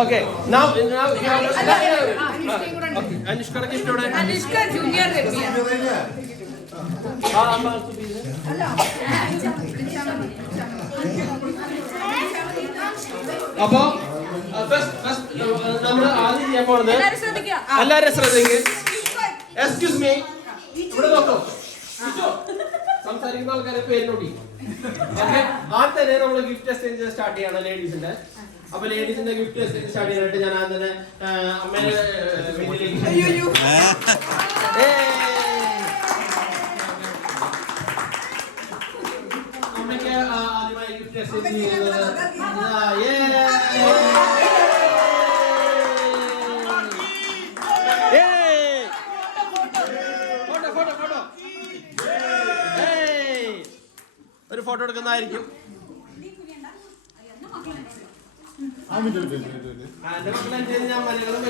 Okay, now Anushka gift order. Anushka junior അപ്പൊ നമ്മൾ ആദ്യം ചെയ്യാൻ പോണത് എല്ലാവരും ശ്രദ്ധിക്കുക. എക്സ്ക്യൂസ് മീ, ഇവിടെ നോക്കൂ. സംസാരിക്കുന്ന ആൾക്കാരെ പേരിനോട്ടി. ഓക്കെ, ആദ്യം തന്നെ നമ്മൾ ഗിഫ്റ്റ് എക്സ്ചേഞ്ച് സ്റ്റാർട്ട് ചെയ്യണം ലേഡീസിന്റെ. അപ്പൊ ലേഡീസിന്റെ ഗിഫ്റ്റ് എക്സ്ചേഞ്ച് സ്റ്റാർട്ട് ചെയ്യാനായിട്ട് ഞാൻ ആദ്യം തന്നെ അമ്മേനെ അമ്മയ്ക്ക് ആദ്യമായി ഗിഫ്റ്റ് എക്സ്ചേഞ്ച് ചെയ്യുന്നത് ഒരു ഫോട്ടോ എടുക്കുന്നതായിരിക്കും. എന്റെ മക്കളെ ഞാൻ മലയാളം